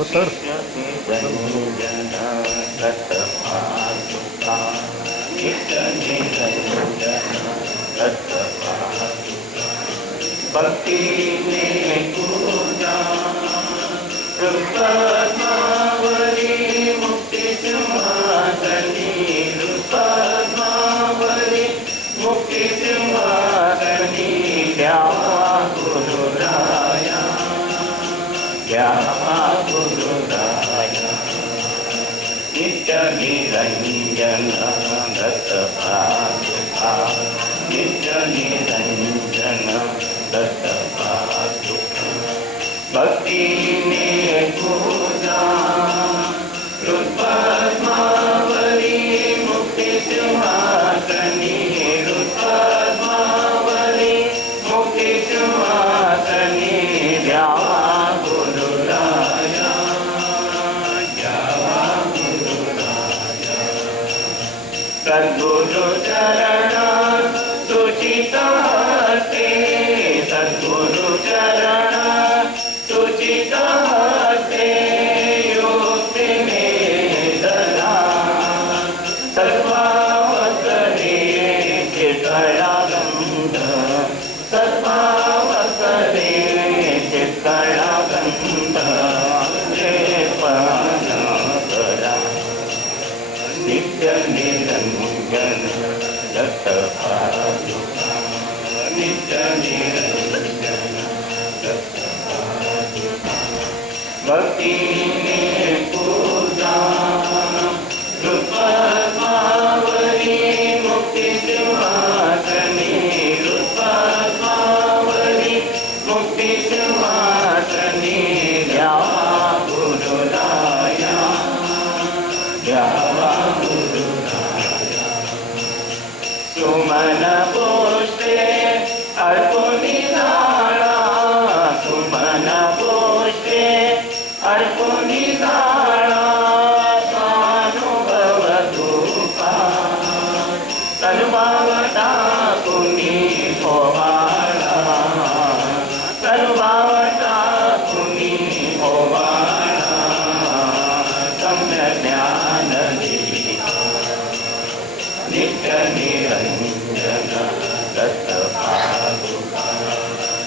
हो सर. भक्तीने पूजा पद्मावली मुक्ती सिंहासनी पद्मावली मुक्ती सिंहासनी द्यावा गुरुराया द्यावा गुरुराया नित्य निरंजन दत्त पादुका नित्य निरंजन दत्त पादुका भक्तीने पूजा पद्मावली मुक्ती सिंहासनी पद्मावली मुक्ती सिंहासनी द्यावा गुरुराया द्यावा गुरुराया सद्गुरु चरण सुचित हस्ते सद्गुरु चरण सुचित हस्ते युक्ति में दला सद्भावकरे चित्कला गंध सद्भावकरे चित्कला गंध लेपना करा नित्य निरंजन दत्त पादुका नित्य निरंजन दत्त पादुका भक्तीने पूजा पद्मावली मुक्ति सिंहासनी पद्मावली मुक्ति सिंहासनी द्यावा गुरुराया द्यावा गुरुराया सुमन पुष्पे अर्पुनी झाला सुमन पुष्पे अर्पुनी झाला स्वानुभव धूपा तनुभाव टाकुनी ओवाळा तनुभाव टाकुनी ओवाळा सम्य ज्ञान दीपा नित्य निरंजन दत्त पादुका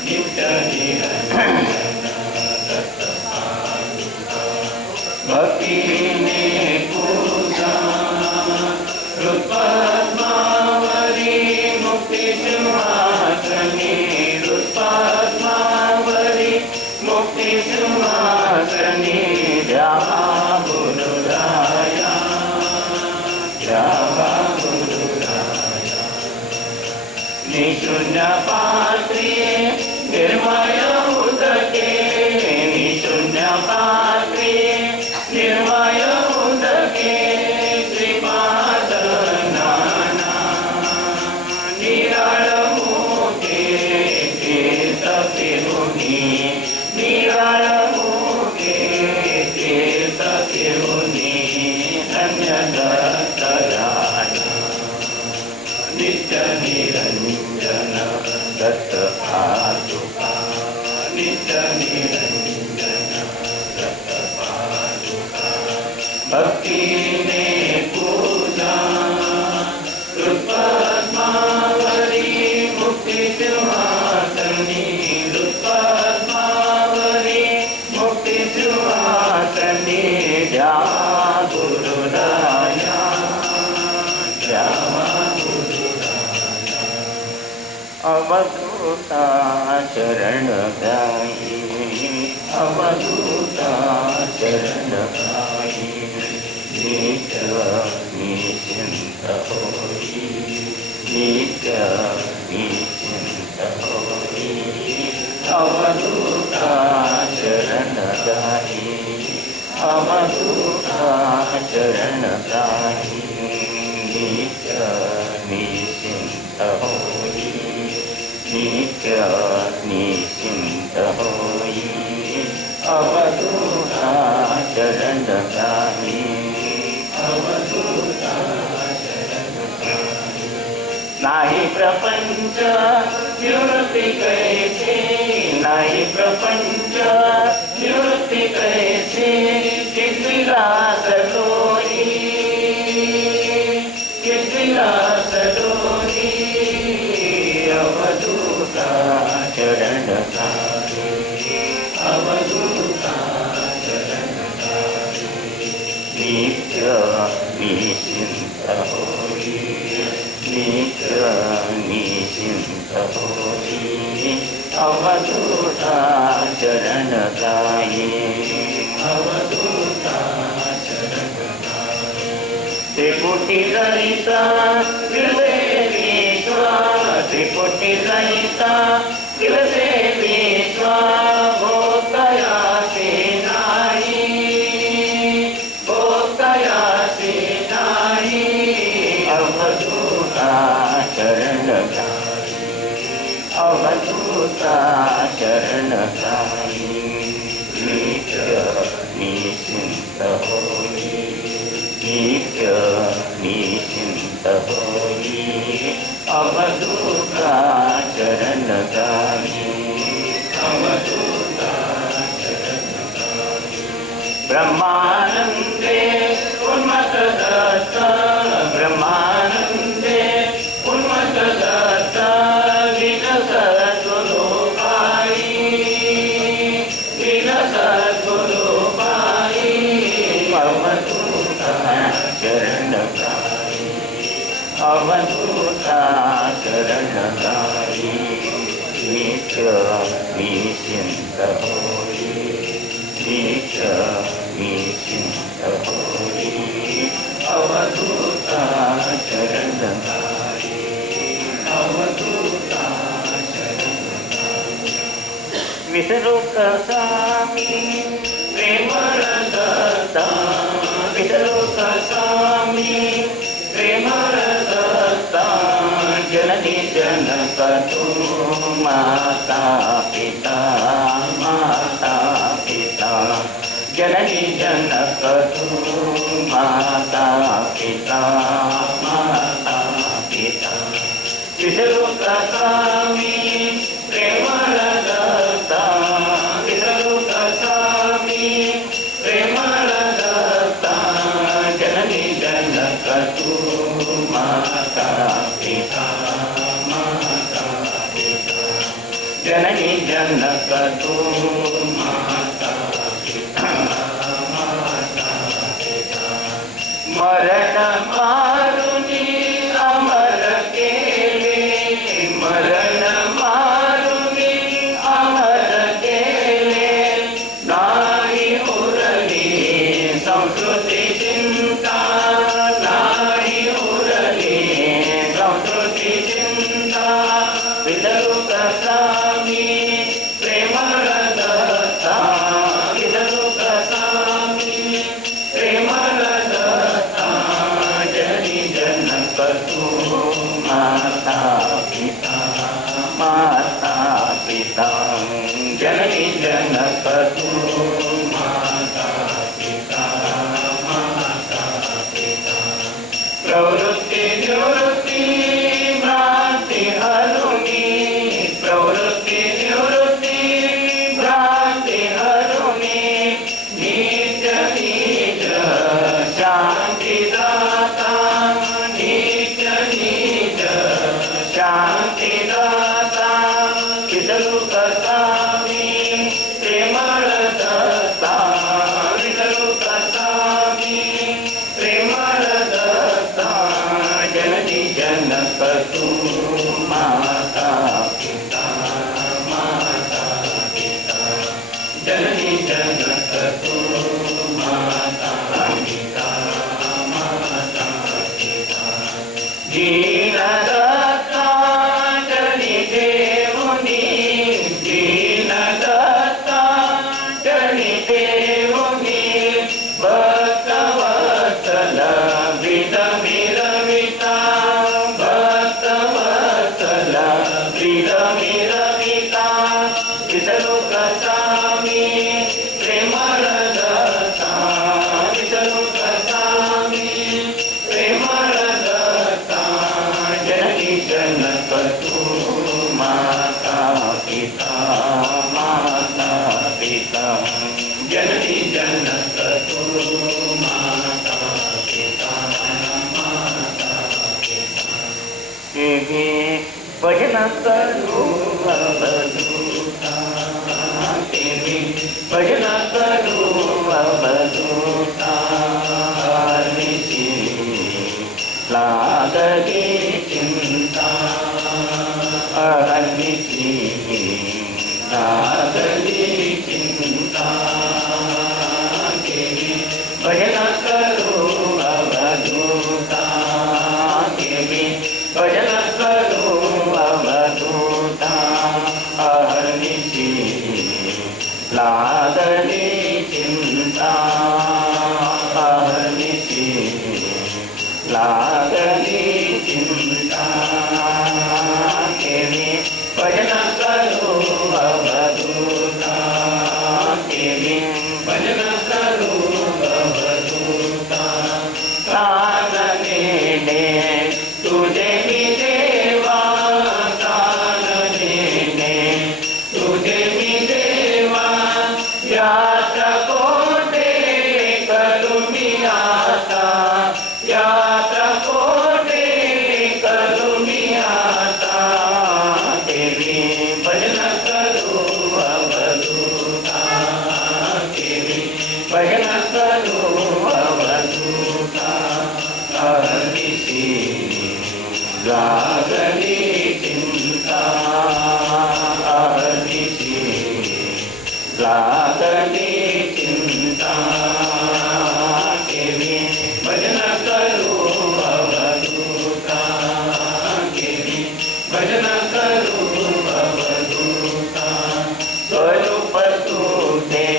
नित्य निरंजन दत्त पादुका भक्तीने पूजा पद्मावली मुक्ति सिंहासनी पद्मावली मुक्ति सिंहासनी द्यावा गुरुराया द्यावा गुरुराया निशून्य पात्री निर्मय उदके निशून्य पात्री निर्मय उदके श्रीपाद नाना निराळ मोठे तीर्थ फिरुनी निराळ मोठे तीर्थ फिरुनी धन्य दत्त राया नित्य निरंजन दत्त पादुका नित्य निरंजन दत्त पादुका भक्तीने पूजा पद्मावली मुक्ति सिंहासनी पद्मावली मुक्ति सिंहासनी द्यावा गुरुराया द्यावा गुरुराया अवधूता चरण गाई अवधूता चरण गाई नित्य निश्चिंत होई नित्य निश्चिंत होई अवधूता चरण गाई अवधूता चरण गाई नित्य निश्चिंत होई नित्य निश्चिंत होई अवधूता चरण गाई अवधूता चरण गाई नाही प्रपंच निवृत्ती कैसे, नाही प्रपंच निवृत्ती कैसे, चिद्विलास डोरी, चिद्विलास डोरी, अवधूता चरण तारे, अवधूता चरण तारे, नित्य निश्चिंत होई, नित्य निश्चिंत होई, अवधूता चरण गाये, अवधूता चरण गाये, त्रिपुटी ललिता विलसे विश्वा, त्रिपुटी ललिता विलसे विश्वा, भोगयासे नाही, भोगयासे नाही, अवधूता चरण गाये, अवधूता चरण गाये, नित्य निश्चिंत होई, नित्य निश्चिंत होई, अवधूता चरण गाये, अवधूता चरण गाये, ब्रह्मानंदे उन्मत्त दत्त, ब्रह्मानंदे उन्मत्त दत्त, विन सद्गुरु पाई, विन सद्गुरु पाई, अवधूता चरण गाये, अवधूता चरण गाये, नित्य निश्चिंत होई, नित्य निश्चिंत होई, अवधूता चरण गाये, अवधूता चरण गाये, विसरू कसा मी प्रेम दत्ता, विसरू कसा मी प्रेम दत्ता, जननी जनक तू माता पिता, माता पिता, जननी जनक तू माता पिता, माता पिता, विसरू कसा मी प्रेम दत्ता, विसरू कसा मी प्रेम दत्ता, जननी जनक तू माता पिता, माता पिता, जननी जनक तू माता पिता, माता पिता, मरण मारुनी अमर केले, मरण मारुनी अमर केले, नाही उरली संस्कृती चिंता, नाही उरली संस्कृती चिंता, विसरू कसा मी प्रेम दत्ता, विसरू कसा मी प्रेम दत्ता, जनी जनक तू माता पिता, माता पिता, जनी जनक तू माता पिता, माता पिता, प्रवृत्ती निवृत्ती भ्रांती हरुनी, प्रवृत्ती निवृत्ती भ्रांती हरुनी, नित्य निज शांती दाता, नित्य निज शांती दाता, विसरू कसा मी प्रेम दत्ता, विसरू कसा मी प्रेम दत्ता, जननी जनक तू माता पिता, माता पिता, जननी जनक तू माता पिता, माता पिता, दीन दत्ता जनी देवुनी, दीन दत्ता जनी देवुनी, भक्तवत्सल विद मिरविता, भक्तवत्सल विद मिरविता, विसरू कसा मी प्रेम दत्ता, विसरू कसा मी प्रेम दत्ता, जनक तू माता पिता माता पिता जननी जनक तू माता पिता माता पिता हे भजन करू अवधूता तेरी भजन करू अवधूता निशी लागली चिंता अनिशी लागली चिंता तेरी भजन करू अवधूता तेरी भजन करू अवधूता अनिशी लागली चिंता अनिशी लागली चिंता केली भजन करू अवधूता केली भजन करू अवधूता प्राण देणे तुझे मी देवा प्राण देणे तुझे मी देवा यात्रा कोठे करू मी आता यात्रा कोठे करू मी आता देवी भजन करू अवधूता देवी भजन करू अवधूता अनिशी लागली चिंता अनिशी लागली चिंता केली भजन करू अवधूता केली भजन करू अवधूता स्वरूप तुझे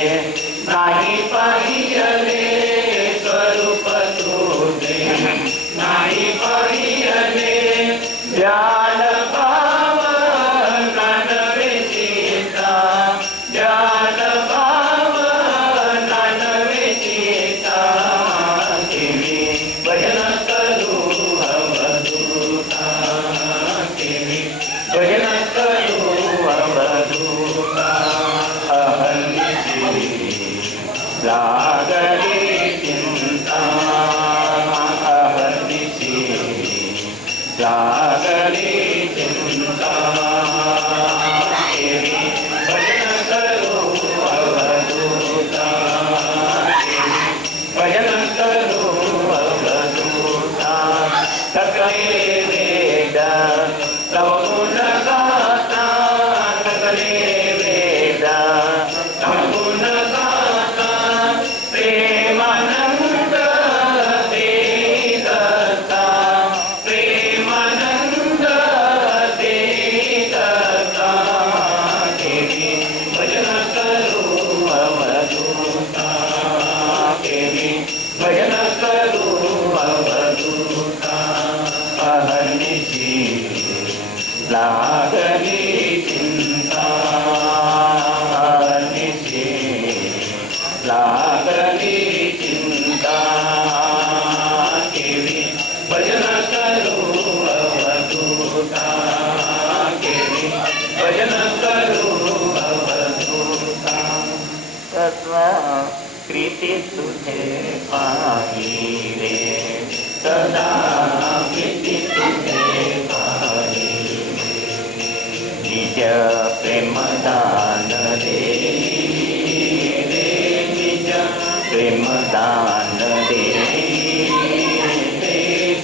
नाही पाहिजे स्वरूप तुझे नाही पाहिजे ध्यान भाव नानवे चिता ध्यान भाव नानवे चिता केली भजन करू अवधूता केली भजन करू अवधूता अहनिशी लागली चिंता अहनिशी लागली चिंता केली भजन करू अवधूता केली भजन करू अवधूता सकले वेद तव गुण गाता सकले वेद तव गुण गाता प्रेमानंद देता प्रेमानंद देता केली भजन करू अवधूता केली भजन करू अवधूता अहनिशी लागली चिंता अहनिशी लागली चिंता केली भजन करू अवधूता केली भजन करू अवधूता तत्व प्रीती तुझे पाहिले सदा प्रीती तुझे पाहिले निज प्रेमदान दे निज प्रेमदान दे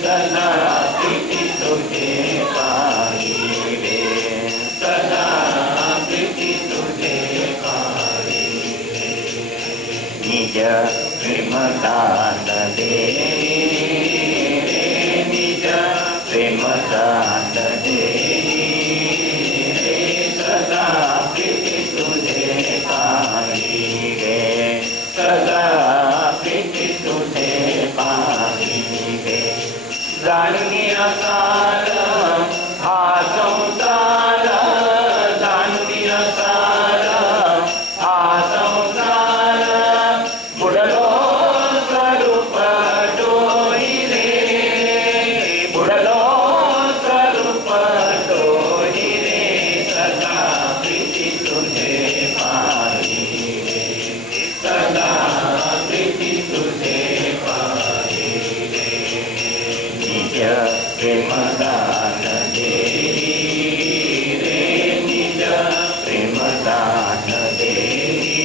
सदा प्रीती तुझे पाहिले सदा प्रीती तुझे पाहिले निज प्रेमदान दे निज प्रेमदान दे सदा प्रीती तुझे पाहिले सदा प्रीती तुझे पाहिले जाणूनी असाल हा संसार जाणूनी असाल हा संसार बुडलो स्वरूप डोईले बुडलो स्वरूप प्रेमदान देई रे निज प्रेमदान देई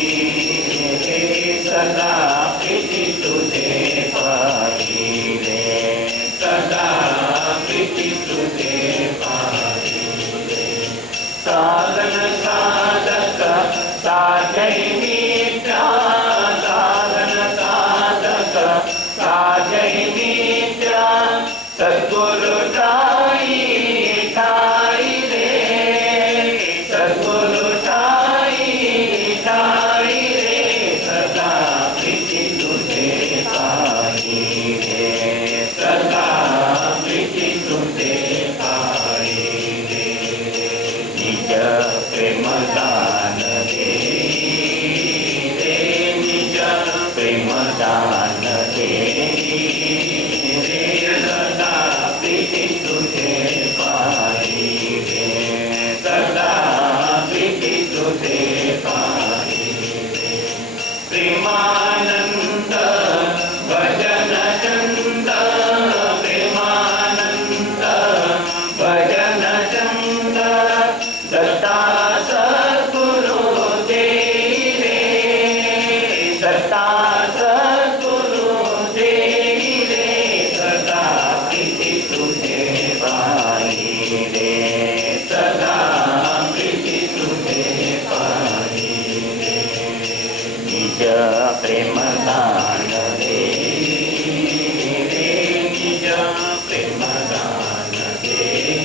रे सदा प्रीती तुझे पाही रे सदा प्रीती तुझे पाही रे साधन साधक साधय मित्रा साधन साधक साधय मित्रा सद्गुरु ठाई ठाई रे सद्गुरु ठाई ठाई रे सदा प्रीती तुझे पाही रे सदा प्रीती तुझे पाही रे निज प्रेमदान देई रे निज प्रेमदान देई रे सदा प्रीती तुझे पाही रे सदा प्रीती तुझे पाही रे प्रेमानंद भजन चंद प्रेमानंद भजन चंद दत्ता सद्गुरु देई रे दत्ता सद्गुरु देई रे सदा प्रीती तुझे पाही रे सदा प्रीती तुझे पाही रे निज प्रेमदान देई रे निज प्रेमदान देई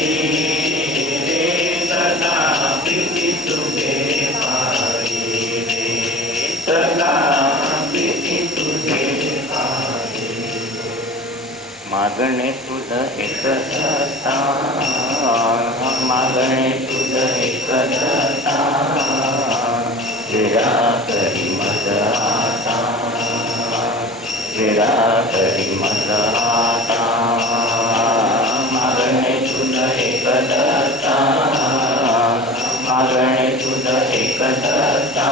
रे सदा प्रीती तुझे पाही रे सदा प्रीती तुझे पाही मागणे तुझ एक दत्ता मागणे तुझ एक दत्ता विरा करी मज आता विरा करी मज आता मागणे तुझ एक दत्ता मागणे तुझ एक दत्ता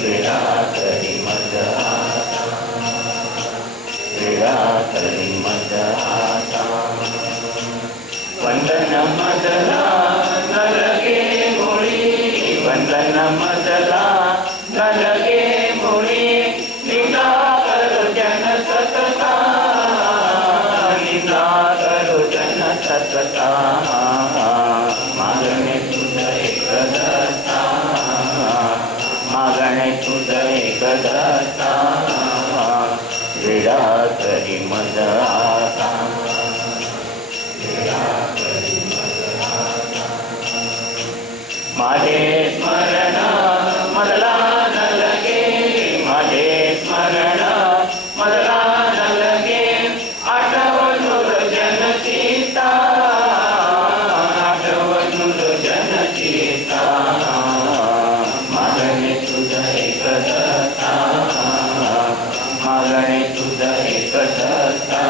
विरा करी मज आता विरा करी मज आता वंदन मजला न लगे मुळी वंदन मजला न लगे मुळी निंदा करो जन सतता निंदा करो जन सतता मागणे तुझ एक दत्ता मागणे तुझ एक दत्ता विरा करी मज आता विरा करी मज आता माझे स्मरण मजला न लगे माझे स्मरण मजला न लगे आठवणूर जन चिता आठवणूर जन चिता मागणे तुझ एक दत्ता मागणे तुझ एक दत्ता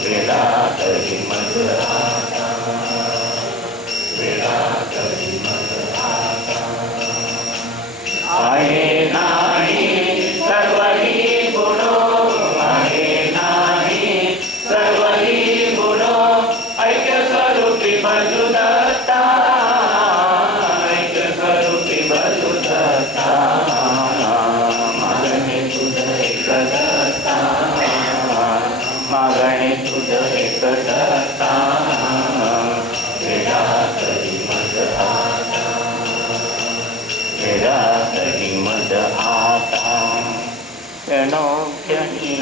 विरा करी मज आता विरा करी मज आता आहे नाही सर्वही गुणो आहे नाही सर्वही गुणो ऐक्य स्वरूपी बजू दत्ता ऐक्य स्वरूपी बजू दत्ता मागणे तुझ एक दत्ता मागणे तुझ एक दत्ता विरा करी मज आता विरा करी मज आता क्षणोक्षणी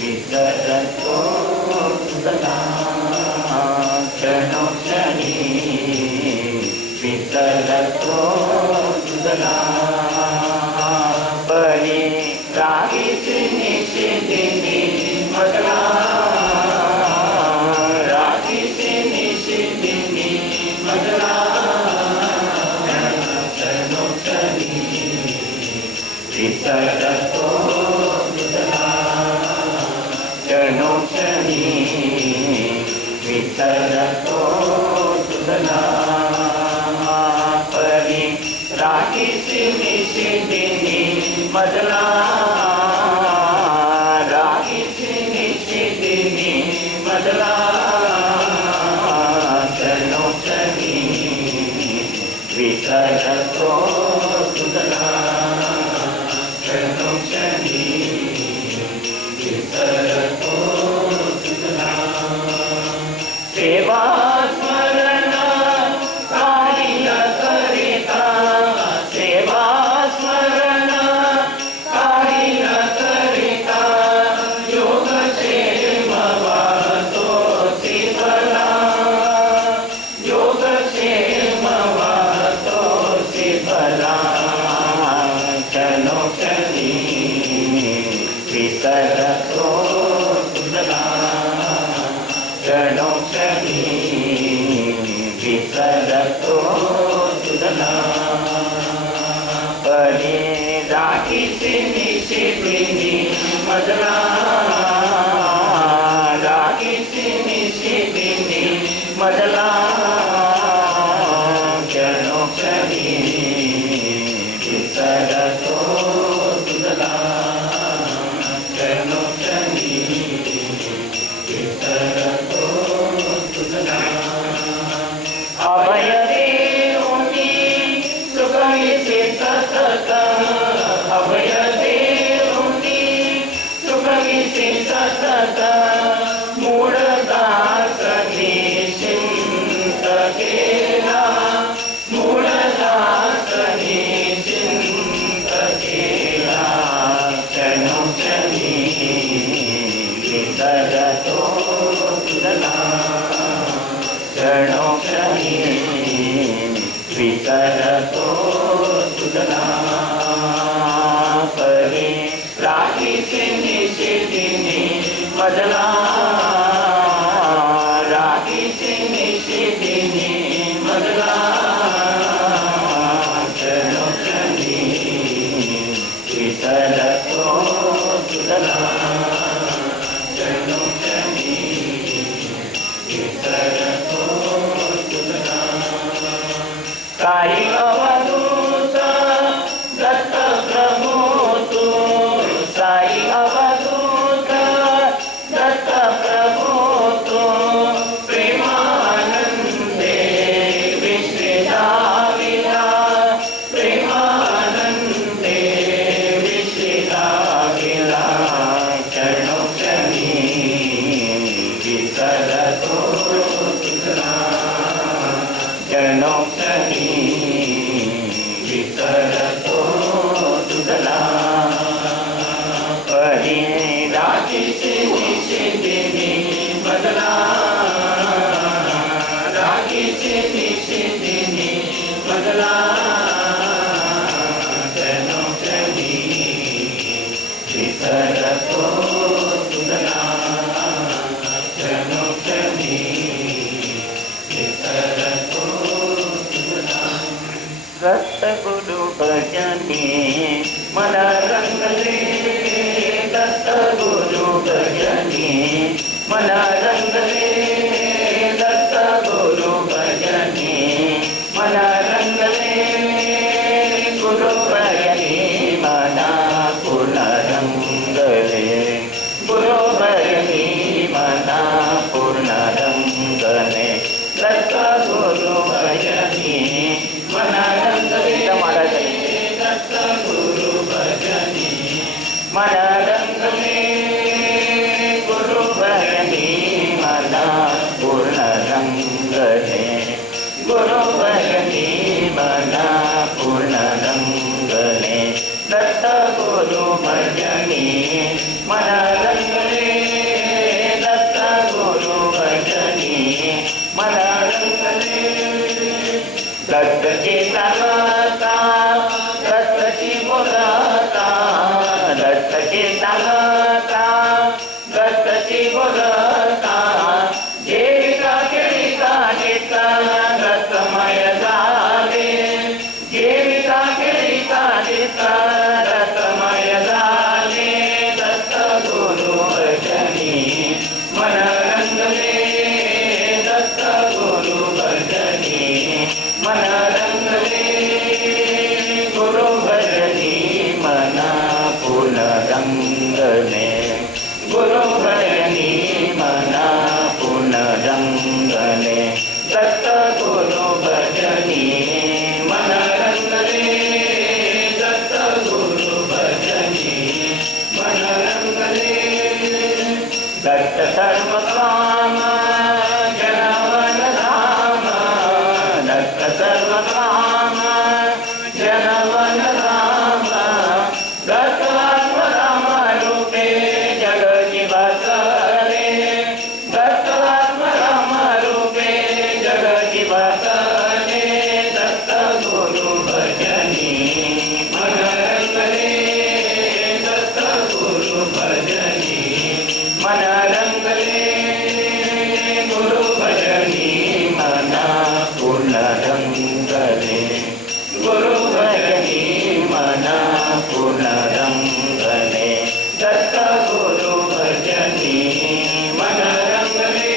विसरतो तुझला क्षणोक्षणी विसरतो तुझला परी रागीची निशिदिनी मजला रागीची निशिदिनी मजला क्षणोक्षणी विसरतो तुझला क्षणोक्षणी विसरतो तुझला परी रागीची निशिदिनी मजला रागीची निशिदिनी मजला क्षणोक्षणी विसरतो तुझला क्षणोक्षणी विसरतो तुझला सेवा स्मरण काही न करिता सेवा स्मरण काही न करिता योग क्षेम वाहतो सिफला योग क्षेम वाहतो सिफला क्षणोक्षणी विसरतो तुझला क्षणोक्षणी विसरतो तुझला परी राखीची निशिबिनी मजला राखीची निशिबिनी मजला क्षणोक्षणी विसरतो तुझला क्षणोक्षणी विसरतो तुझला अभय देऊनी सुखविसे सतत अभय देऊनी सुखविसे सतत मूळ दास निश्चिंत केला मूळ दास निश्चिंत केला क्षणोक्षणी विसरतो तुझला क्षणोक्षणी विसरतो तुझला परी राखीची निशिबिनी मजला राखीची निशिबिनी मजला क्षणोक्षणी विसरतो तुझला क्षणोक्षणी विसरतो तुझला काही अवधूत दत्त प्रभू तू साई अवधूत दत्त प्रभू तू प्रेमानंदे विश्रिताविला प्रेमानंदे विश्रिताविला क्षणोक्षणी विसरतो तुझला क्षणोक्षणी विसरतो तुझला परी राखीची निशिबिनी मजला राखीची निशिबिनी मजला क्षणोक्षणी विसरतो तुझला क्षणोक्षणी विसरतो तुझला दत्त गुरु भजनी मन रंगले दत्त गुरु भजनी मन रंगले दत्त गुरु भजनी मन रंगले गुरु भजनी मना पूर्ण रंगले गुरु भजनी मना पूर्ण रंगले दत्त गुरु भजनी मना रंगले दत्त गुरु भजनी मन रंगले गुरु भजनी मना पूर्ण रंगले गुरु भजनी मना पूर्ण रंगले दत्त गुरु भजनी मन रंगले दत्त गुरु भजनी मन रंगले दत्तची सांगता दत्तची बोलता दत्तची सांगता दत्तची बोलता जेविका केळिका चित्ता दत्तमय झाले जेविका केळिका चित्ता दत्तमय झाले दत्त गुरु सर्वकाम जनवनधाम दत्त सर्वकाम जनवनधाम दत्तात्मराम रूपे जगति बसरे दत्तात्मराम रूपे जगति बसरे दत्त गुरु भजनी मन रंगले दत्त गुरु भजनी मन रंगले गुरु भजनी मना पूर्ण रंगले गुरु भजनी मना पूर्ण रंगले दत्त गुरु भजनी मन रंगले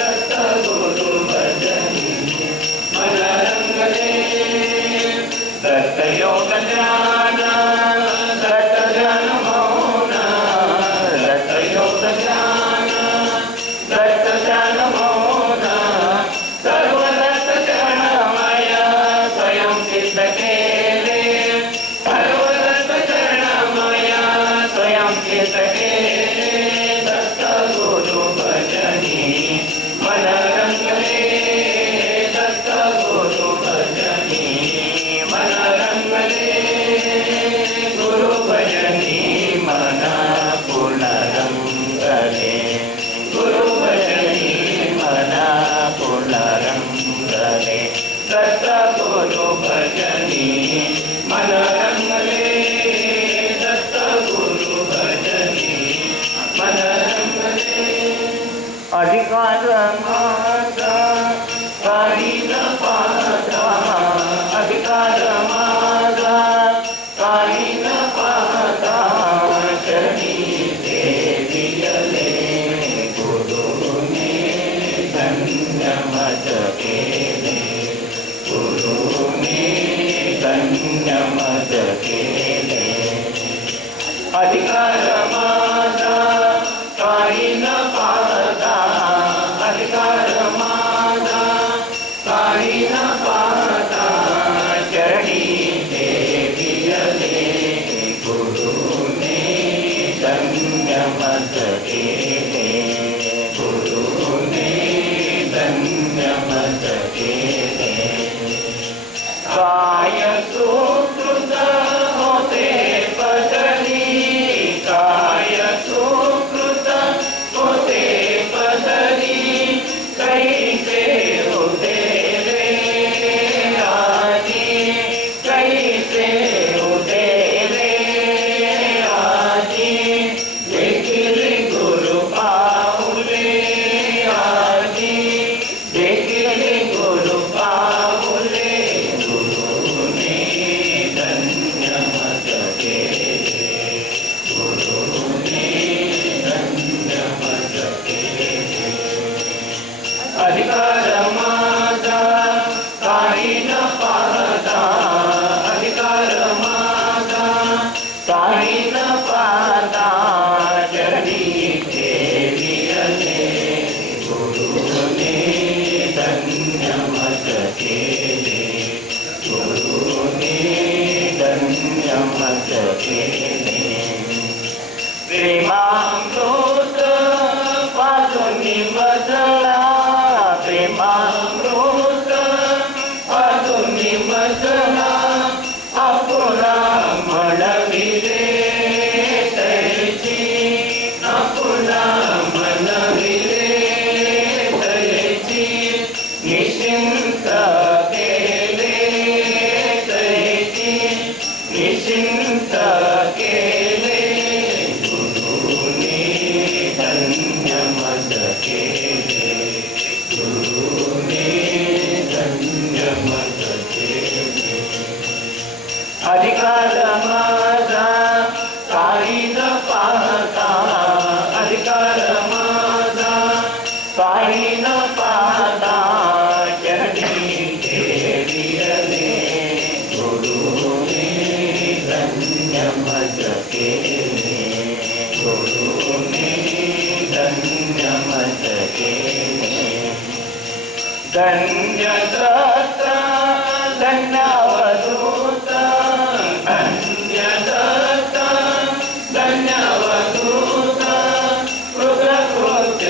दत्त गुरु भजनी मन रंगले दत्त योग ज्ञान दत्त ज्ञान मौन दत्त योग ज्ञान दत्त ज्ञान मौन सर्व दत्त चरणमय स्वयं सिद्ध केले सर्व दत्त चरणमय स्वयं सिद्ध केले दत्त गुरु भजनी मन रंगले दत्त गुरु भजनी मन रंगले गुरु भजनी मना पूर्ण रंगले गुरु भजनी मना पूर्ण रंगले दत्त गुरु भजनी मन रंगले दत्त गुरु भजनी मन रंगले अधिकार माझा काही न पाहता अधिकार माझा काही न पाहता चरणी देवियले गुरुने धन्य मज केले गुरुने धन्य मज केले अधिकार माझा काही न पाहता अधिकार माझा काही न पाहता चरणी देवियले गुरुने धन्य मज केले गुरुने धन्य मज केले काय सुकृत होते बदली काय सुकृत होते बदली कैसे होते रे आजी कैसे होते रे आजी देखील गुरु पाहुले आजी देखील गुरु पाहुले गुरुने धन्य मज केले गुरुने धन्य मज केले अधिकार माझा काही न पाहता अधिकार माझा काही न पाहता चरणी देवियले गुरुने धन्य मज केले गुरुने धन्य मज केले प्रेमामृत पाजूनी मजला प्रेमामृत पाजूनी मजला आपुला म्हणविले तैची आपुला म्हणविले तैची निश्चिंत केले तैची निश्चिंत केले गुरुने धन्य मज केले गुरुने धन्य मज केले अधिकार माझा काही न पाहता अधिकार माझा काही न पाहता चरणी देवियले गुरुने धन्य मज केले गुरुने धन्य मज केले धन्य दत्त धन्यवदूत धन्य दत्त धन्यवदूत कृतकृत्य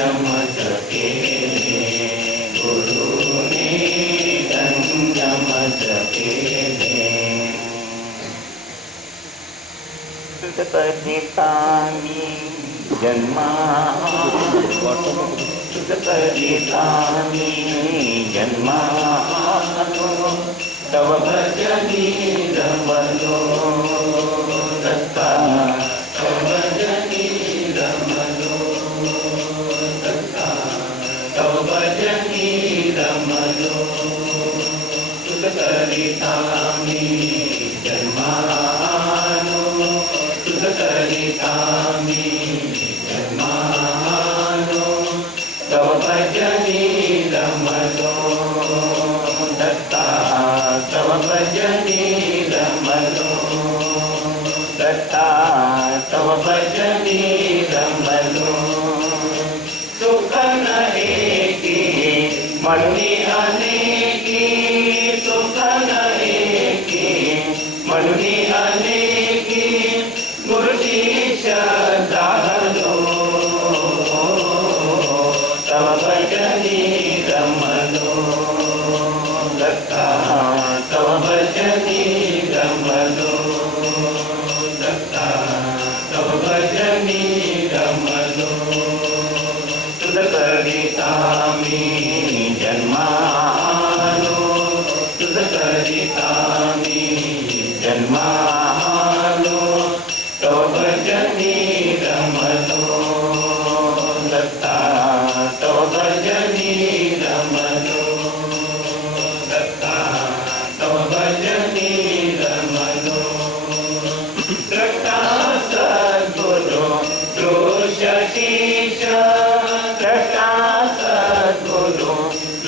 केले गुरुने संयमच केले सुखकरितामी सुखकरितामी जन्मालो तव भजनी रमलो दत्ता तव भजनी रमलो दत्ता तव भजनी रमलो सुखकरितामी जन्मालो सुखकरितामी जन्मालो तव भजनी रमलो दत्ता तव भजनी रमलो दत्ता तव भजनी रमलो सुख न एकी मनुनी अनेकी सुख न एकी मनुनी अनेकी गुरु शिष्य झालो तव भजनी रमलो दत्ता तव भजनी रमलो दत्ता तव भजनी रमलो तुझकरितामी जन्मालो तुझकरितामी जन्मालो तव भजनी रमलो दत्ता तव भजनी रमलो दत्ता तव भजनी रमलो द्रष्टा सद्गुरु दोष शीश द्रष्टा सद्गुरु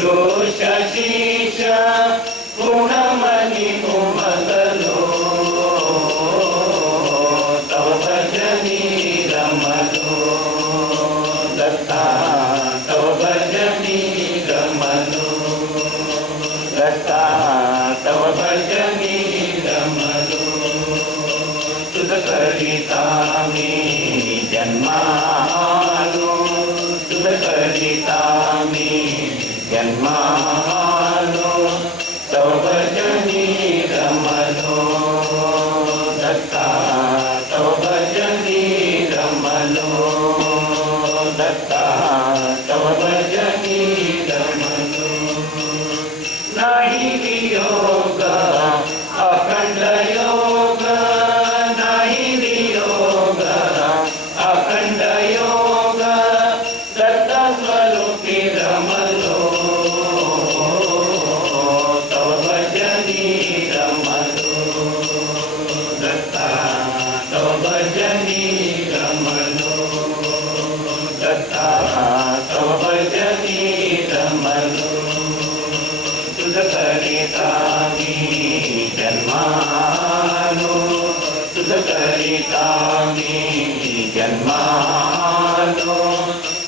दोष शीश गुणमणि उमगलो तव भजनी रमलो दत्ता तव भजनी रमलो दत्ता तव भजनी रमलो तुझकरितामी जन्मालो तुझकरितामी जन्मालो तव भजनी रमलो दत्ता तव भजनी रमलो दत्ता तव भजनी रमलो नाही वियोग अखंड योग नाही वियोग अखंड योग दत्त स्वरूपी रमलो तव भजनी रमलो दत्ता तव भजनी रमलो दत्ता तव भजनी रमलो तुझकरितामी जन्मालो तुझकरितामी जन्मालो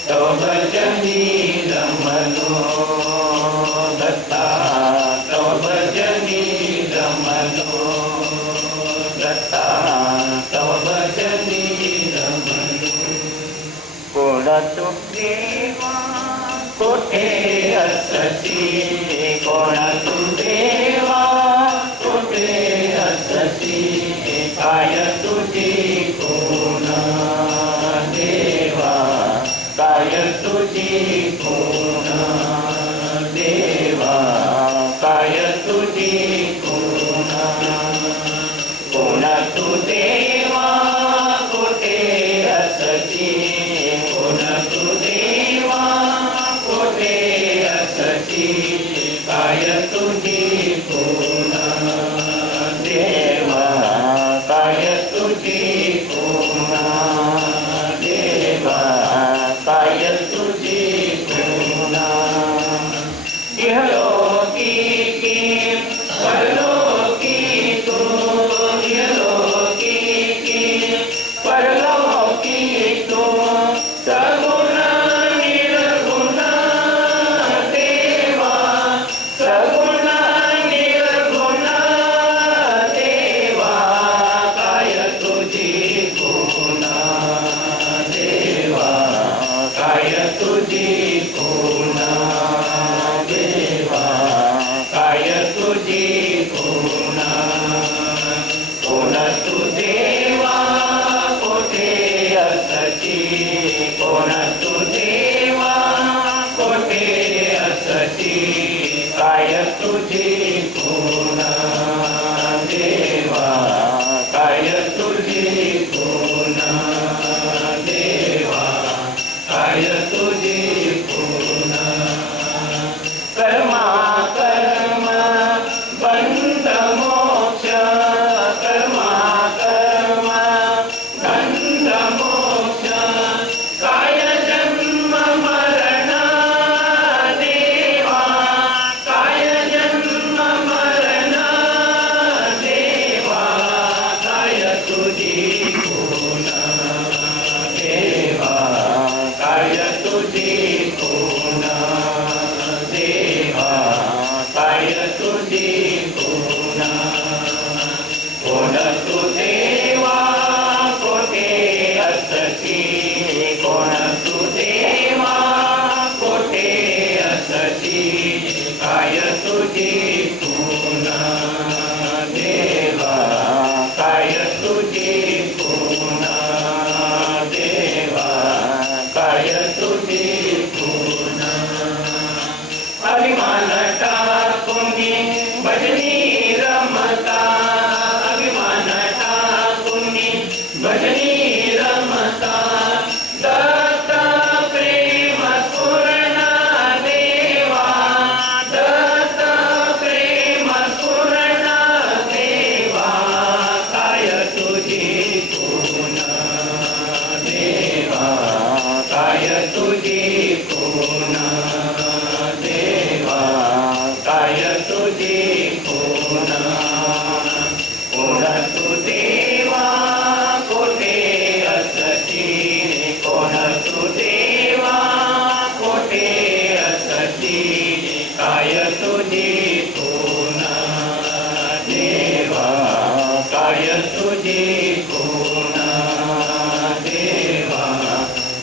तव भजनी रमलो दत्ता तव भजनी रमलो दत्ता तव भजनी रमलो कोणा तू देवा कोठे अससी कोणा तू देवा कोठे अससी काय तुझी कोणा देवा काय तुझी कोणा देवा काय तुझी कोणा कोणा तू देवा कोठे अससी कोणा तू देवा कोठे अससी काय तुझी कोणा देवा काय तुझी कोणा देवा काय तुझी कोणा काय तुझी खुणा देवा, काय तुझी खुणा. कोण तू देवा कोठे असती, कोण तू देवा कोठे असती. काय तुझी खुणा देवा, काय तुझी खुणा देवा, काय तुझी खुणा. कर्मा कर्म बंध मोक्ष, कर्मा कर्म बंध मोक्ष. काय जन्म मरण देवा, काय जन्म मरण देवा. काय तुझी खुणा देवा, काय तुझी खुणा देवा, काय तुझी खुणा. कोण तू देवा कोठे असती, कोण तू देवा कोठे असती. काय तुझी खुणा देवा, काय तुझी खुणा देवा, काय तुझी खुणा. अभिमान टाकून भजनी रमता, अभिमान टाकून भजनी रमता. दत्त प्रेम स्फुरण देवा, दत्त प्रेम स्फुरण देवा. काय तुझी खुणा देवा, काय तुझी खुणा देवा, काय तुझी खुणा. कोण तू देवा कोठे असती, कोण तू देवा कोठे असती. काय तुझी खुणा देवा, काय तुझी खुणा देवा,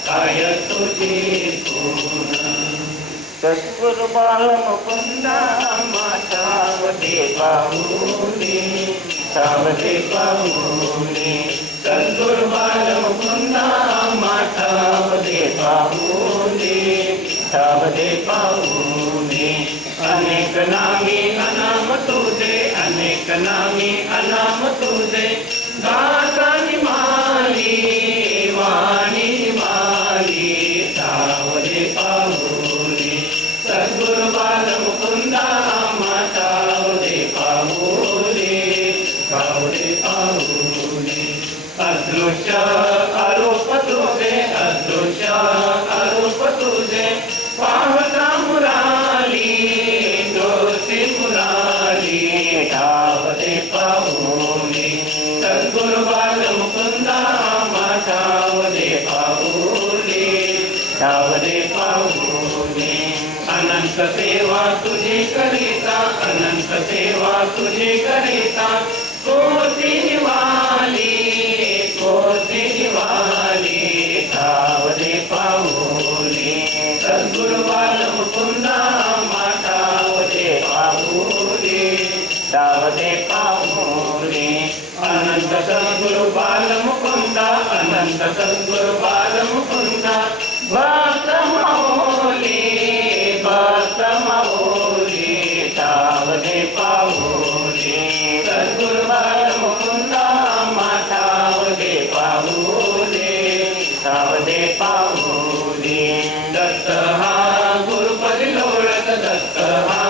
काय तुझी खुणा. सद्गुरु बालमुकुंदा सावधे पाहुनी, सावधे पाहुनी. सद्गुरु बालमुकुंदा सावधे पाहुनी, सावधे पाहुनी. अनेक नामी अनाम तुझे, अनेक नामी अनाम तुझे. गातानी माली वाणी माली, सावधे पाहुनी. सद्गुरु बालमुकुंदा सावधे पाहुनी, सावधे पाहुनी. अदृश्य अरूप तुझे, अदृश्य अरूप तुझे. पाहता मुराली दोषी मुराली, सावधे पाहुनी. सद्गुरु बालमुकुंदा सावधे पाहुनी, सावधे पाहुनी. अनंत सेवा तुझी करिता, अनंत सेवा तुझी करिता. कोटी निवाली, कोटी निवाली, सावधे पाहुनी. सद्गुरु बालमुकुंदा सावधे पाहुनी, सावधे पाहुनी. अनंत सद्गुरु बालमुकुंदा, अनंत सद्गुरु बालमुकुंदा. भक्त माऊली, भक्त माऊली, सावधे पाहुनी. सद्गुरु बालमुकुंदा सावधे पाहुनी, सावधे पाहुनी. दत्त हा गुरुपदी लोळत, दत्त हा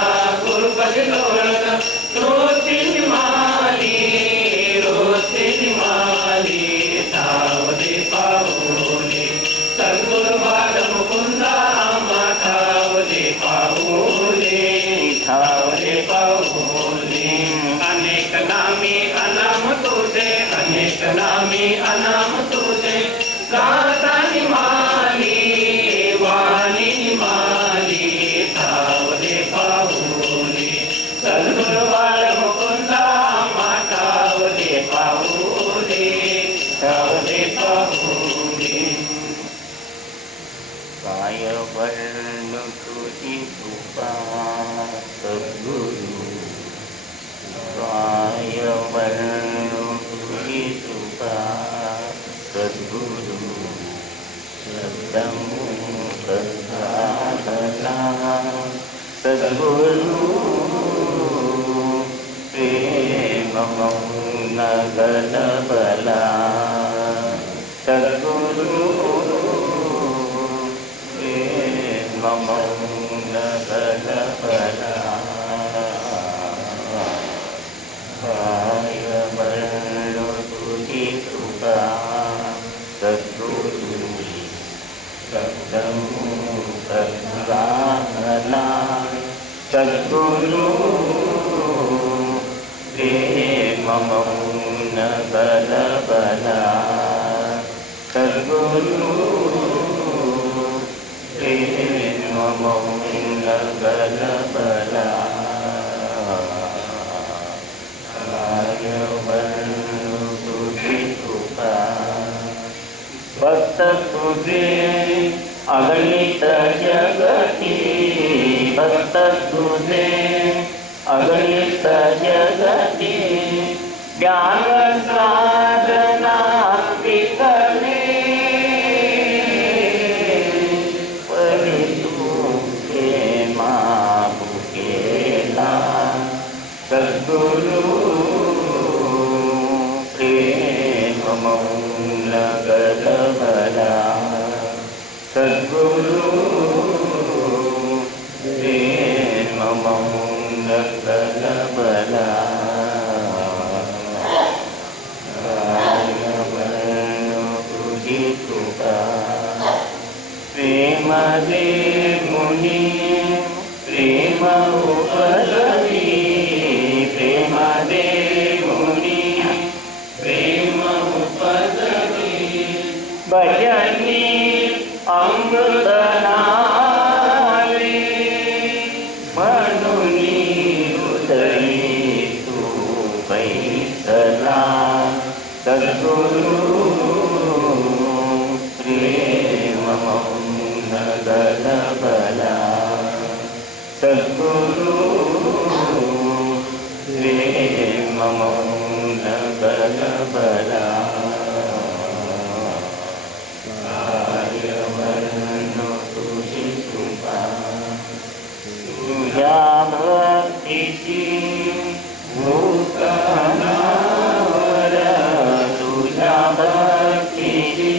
गुरुपदी लोळत. रोती निमाली, रोती निमाली, सावधे पाहुनी. सद्गुरु बालमुकुंदा सावधे पाहुनी, सावधे पाहुनी. अनेक नामी अनाम तुझे, अनेक नामी अनाम तुझे. गाता निमाली वाणी काय वर्ण तुझी कृपा सद्गुरु, काय वर्ण तुझी कृपा सद्गुरु, शब्दमुख साधना सद्गुरु, प्रेम मौन गलबला सद्गुरु, प्रेम मौन गलबला, काय वर्ण तुझी कृपा सद्गुरु, शब्दमुख साधना सद्गुरु, प्रेम मौन गलबला सद्गुरु, प्रेम मौन गलबला, काय वर्ण तुझी कृपा भक्त तुझे अगणित जगती, भक्त तुझे अगणित जगती, ज्ञान साधना विकले, परी तू प्रेमा भुकेला सद्गुरु, प्रेम मौन गलबला सद्गुरु, प्रेम मौन गलबला, काय वर्ण तुझी कृपा प्रेम दे मुनी, प्रेम उपजवी, प्रेम दे मुनी, प्रेम उपजवी, भजनी अमृत नावे, म्हणून हृदयी तू बैसला सद्गुरु, प्रेम मौन गलबला सद्गुरु, प्रेम मौन गलबला, काय वर्ण तुझी कृपा तुझ्या भक्तीची मूक अनावर, तुझ्या भक्तीची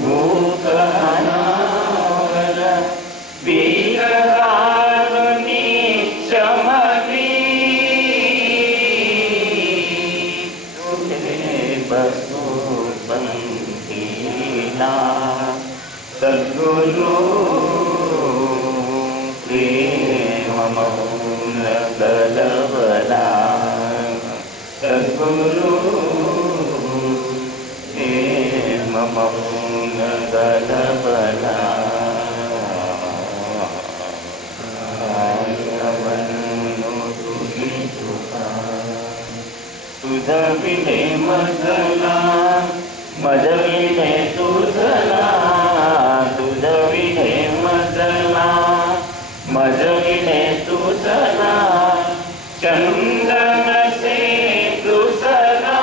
मूक अनावर, वीर कारुणी क्षमवी, तुझे बसू पंथीला सद्गुरु, प्रेम मौन गलबला सद्गुरु, प्रेम मौन गलबला, काय वर्ण तुझी कृपा तुझ विने मजला, मज विने तुझला, तुझ विने मजला, मज विने तुझला, चंदन से दुसरा,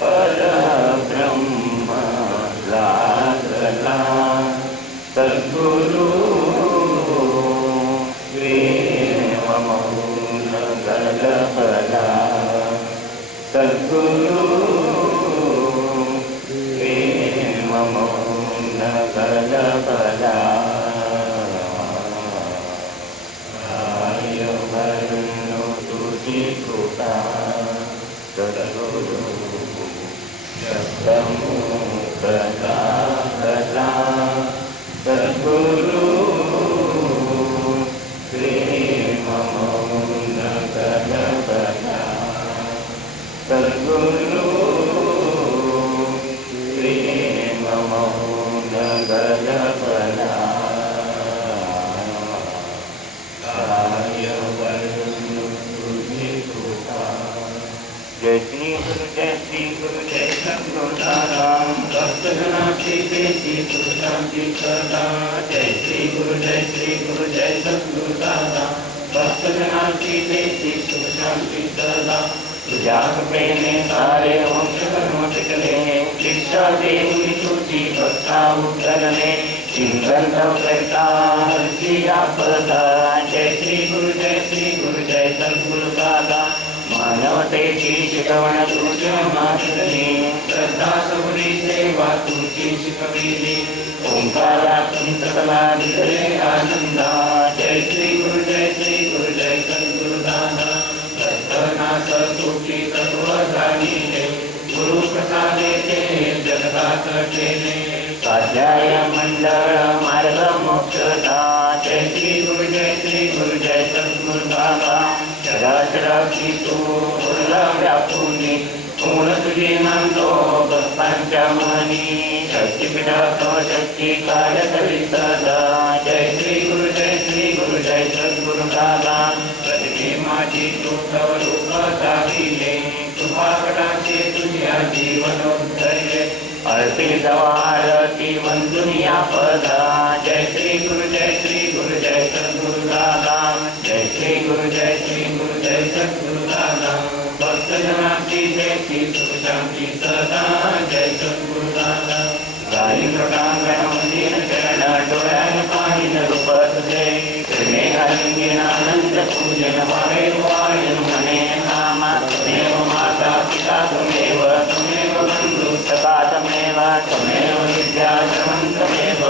परब्रह्म लागला सद्गुरु, प्रेम मौन गलबला सद्गुरु, प्रेम मौन गलबला, काय वर्ण तुझी कृपा सद्गुरु, शब्दमुख साधना सद्गुरु, प्रेम मौन गलबला सद्गुरु, प्रेम मौन गलबला, काय वर्ण तुझी कृपा जय श्री गुरु जय सद्गुरु राम भक्तजनाची देशी सुशांती सदा जय श्री गुरु जय सद्गुरु दादा भक्तजनाची देशी सुशांती सदा तुझ्या कृपेने सारे वंश कर्म टिकले शिक्षा देऊन तुझी भक्ता उतरले चिंतन करता हरची आपदा जय श्री गुरु जय सद्गुरु दादा मानवतेची शिकवण तुझ्या मातली श्रद्धा सबरी सेवा तुझी शिकविली ओंकारातून सकला दिसले आनंदा जय श्री गुरु जय सद्गुरु दादा दर्शनास सुखी तत्व जाणिले गुरु प्रसादेचे जगतात केले स्वाध्याय मंडळ मार्ग मोक्षदा जय श्री गुरु जय सद्गुरु दादा चराचराची तू उरला व्यापुनी पूर्ण तुझी नांदो भक्तांच्या मनी शक्तीपीठात शक्ती कार्य करी सदा जय श्री गुरु जय सद्गुरु दादा प्रतिमे माझी तू तव रूप दाखिले कृपा कटाचे तुझ्या जीवनोद्धर्य अर्पित आरती वंदुनिया पदा जय श्री गुरु जय सद्गुरु दादा जय श्री गुरु जय सद्गुरु दादा भक्तजनाची देशी सुशांती सदा जय सद्गुरु दादा गाई प्रकांगण मंदिर चरण डोळ्यान पाहिन रूप तुझे प्रेमे हरिंगेन आनंद पूजन वायन मने नामा त्वमेव माता पिता त्वमेव बंधु सखा त्वमेव विद्या सर्वं त्वमेव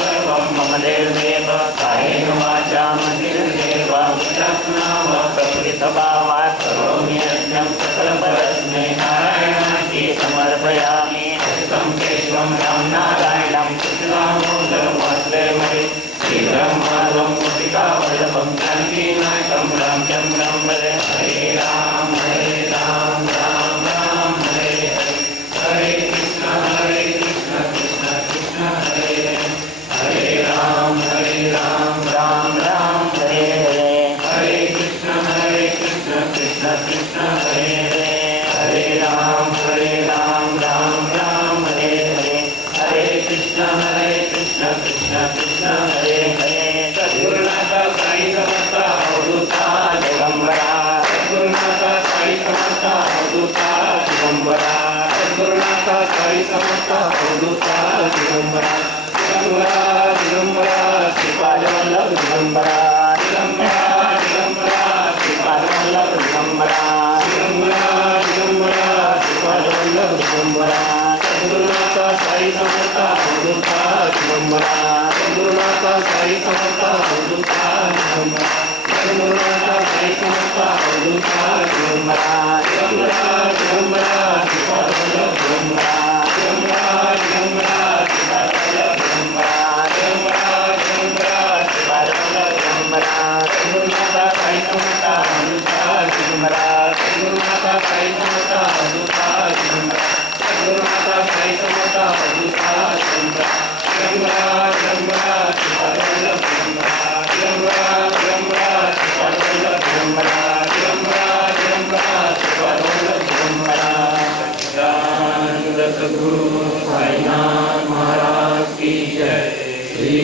सर्वं मम देवदेव कायेन वाचा मनसेन्द्रियैर्वा बुद्ध्यात्मना वा प्रकृतिस्वभावात् करोमि यज्ञं सकलपरस्मै नारायणायै समर्पयामि हस्तं केशवं रामनारायणं कृष्णामोदरं वासुदेवं श्रीब्रह्माण्डं मुदिकावल्लभं जानकीनायकं रामचन्द्रं वन्दे हरे राम राम राम हरे हरे कृष्ण कृष्ण कृष्ण हरे हरे राम राम राम हरे हरे कृष्ण कृष्ण कृष्ण हरे हरे राम राम हरे हरे कृष्ण कृष्ण कृष्ण हरे हरे सद्गुरुनाथ साई समर्थ अवधूता दिगंबरा सद्गुरुनाथ साई समर्थ अवधूता दिगंबरा सद्गुरुनाथ साई समर्थ अवधूता दिगंबरा दिगंबरा श्रीपाद वल्लभ दिगंबरा श्रीपाद वल्लभ दिगंबरा श्रीपाद वल्लभ दिगंबरा सद्गुरुनाथ साई समर्थ अवधूता दिगंबरा सद्गुरुनाथ साई समर्थ अवधूता दिगंबरा सद्गुरुनाथ साई समर्थ अवधूता दिगंबरा दिगंबरा श्रीपाद वल्लभ दिगंबरा दिगंबरा श्रीपाद वल्लभ दिगंबरा दिगंबरा श्रीपाद वल्लभ दिगंबरा सद्गुरुनाथ साई समर्थ अवधूता दिगंबरा सद्गुरुनाथ साई समर्थ अवधूता दिगंबरा सद्गुरुनाथ साई समर्थ अवधूता दिगंबरा दिगंबरा श्रीपाद वल्लभ दिगंबरा दिगंबरा श्रीपाद वल्लभ दिगंबरा दिगंबरा श्रीपाद वल्लभ दिगंबरा सच्चिदानंद सद्गुरु साईनाथ महाराज की जय श्री